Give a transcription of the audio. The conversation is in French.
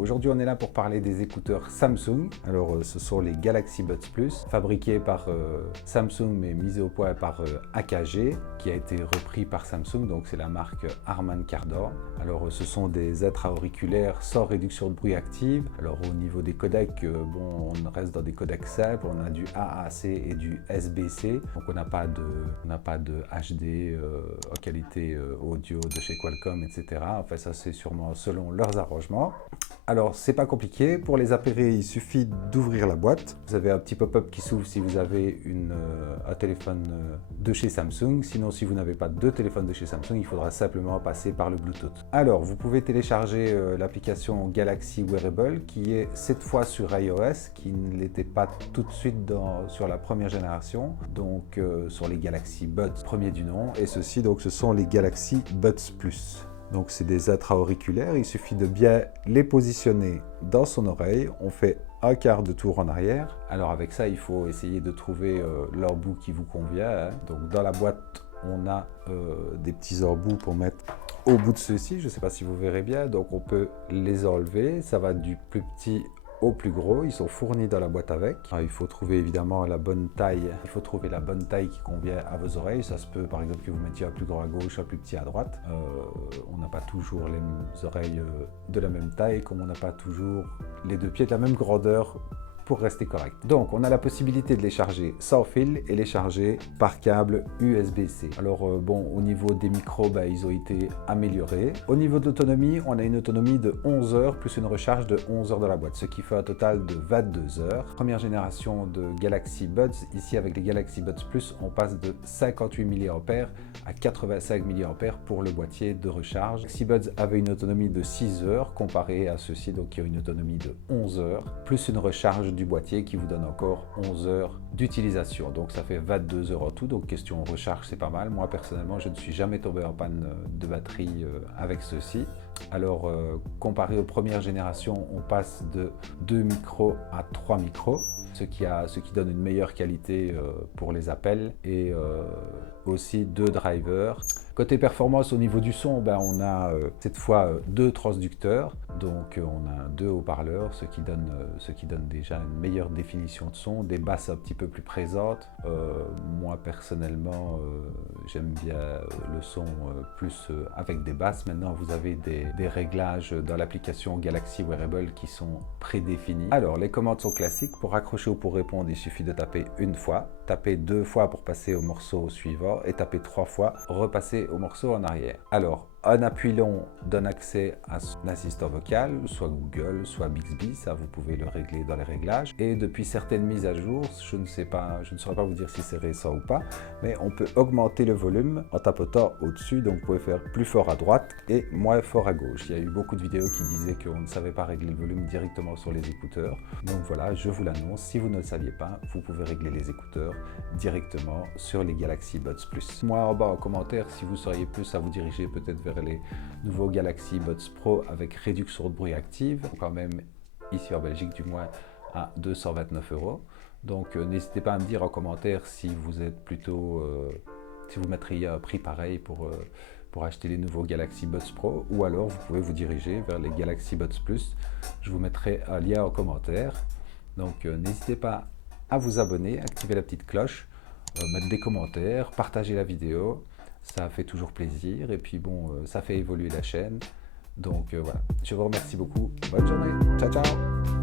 Aujourd'hui, on est là pour parler des écouteurs Samsung. Alors, ce sont les Galaxy Buds Plus, fabriqués par Samsung mais mis au point par AKG, qui a été repris par Samsung, donc c'est la marque Harman Kardon. Alors, ce sont des intra-auriculaires sans réduction de bruit active. Alors, au niveau des codecs, bon, on reste dans des codecs simples, on a du AAC et du SBC, donc on n'a pas de HD en qualité audio de chez Qualcomm, etc. Enfin, ça c'est sûrement selon leurs arrangements. Alors, c'est pas compliqué. Pour les appairer, il suffit d'ouvrir la boîte. Vous avez un petit pop-up qui s'ouvre si vous avez un téléphone de chez Samsung. Sinon, si vous n'avez pas de téléphone de chez Samsung, il faudra simplement passer par le Bluetooth. Alors, vous pouvez télécharger l'application Galaxy Wearable qui est cette fois sur iOS, qui ne l'était pas tout de suite sur la première génération, donc sur les Galaxy Buds premier du nom. Et ceci, donc, ce sont les Galaxy Buds Plus. Donc c'est des intra-auriculaires, il suffit de bien les positionner dans son oreille, on fait un quart de tour en arrière. Alors avec ça, il faut essayer de trouver l'embout qui vous convient, hein. Donc dans la boîte, on a des petits embouts pour mettre au bout de ceux-ci, je ne sais pas si vous verrez bien, donc on peut les enlever, ça va du plus petit au plus gros, ils sont fournis dans la boîte avec. Alors, il faut trouver évidemment la bonne taille, qui convient à vos oreilles. Ça se peut par exemple que vous mettiez un plus grand à gauche, un plus petit à droite. On n'a pas toujours les oreilles de la même taille, comme on n'a pas toujours les deux pieds de la même grandeur pour rester correct. Donc on a la possibilité de les charger sans fil et les charger par câble USB-C. Alors bon, au niveau des micros, ils ont été améliorés. Au niveau de l'autonomie, on a une autonomie de 11 heures plus une recharge de 11 heures dans la boîte, ce qui fait un total de 22 heures. Première génération de Galaxy Buds, ici avec les Galaxy Buds Plus, on passe de 58 mAh à 85 mAh pour le boîtier de recharge. Galaxy Buds avait une autonomie de 6 heures comparé à ceux-ci, donc qui ont une autonomie de 11 heures, plus une recharge du boîtier qui vous donne encore 11 heures d'utilisation. Donc ça fait 22 heures en tout. Donc question recharge, c'est pas mal. Moi personnellement, je ne suis jamais tombé en panne de batterie avec ceux-ci. Alors comparé aux premières générations, on passe de 2 micros à 3 micros, ce qui donne une meilleure qualité pour les appels et aussi 2 drivers. Côté performance, au niveau du son, on a cette fois 2 transducteurs, donc on a 2 haut-parleurs, ce qui donne déjà une meilleure définition de son, des basses un petit peu plus présentes. Moi personnellement, j'aime bien le son plus avec des basses. Maintenant, vous avez des réglages dans l'application Galaxy Wearable qui sont prédéfinis. Alors, les commandes sont classiques. Pour accrocher ou pour répondre, il suffit de taper une fois, taper 2 fois pour passer au morceau suivant et taper 3 fois, repasser au morceau en arrière. Alors, un appui long donne accès à un assistant vocal, soit Google, soit Bixby, ça vous pouvez le régler dans les réglages. Et depuis certaines mises à jour, je ne saurais pas vous dire si c'est récent ou pas, mais on peut augmenter le volume en tapotant au-dessus, donc vous pouvez faire plus fort à droite et moins fort à gauche. Il y a eu beaucoup de vidéos qui disaient qu'on ne savait pas régler le volume directement sur les écouteurs. Donc voilà, je vous l'annonce, si vous ne le saviez pas, vous pouvez régler les écouteurs directement sur les Galaxy Buds Plus. Moi en bas en commentaire, si vous seriez plus à vous diriger peut-être vers les nouveaux Galaxy Buds Pro avec réduction de bruit active, quand même ici en Belgique du moins à 229 €. Donc n'hésitez pas à me dire en commentaire si vous êtes plutôt, si vous mettriez un prix pareil pour acheter les nouveaux Galaxy Buds Pro, ou alors vous pouvez vous diriger vers les Galaxy Buds Plus. Je vous mettrai un lien en commentaire. Donc n'hésitez pas à vous abonner, activer la petite cloche, mettre des commentaires, partager la vidéo. Ça fait toujours plaisir et puis bon, ça fait évoluer la chaîne. Donc voilà, je vous remercie beaucoup. Bonne journée. Ciao, ciao.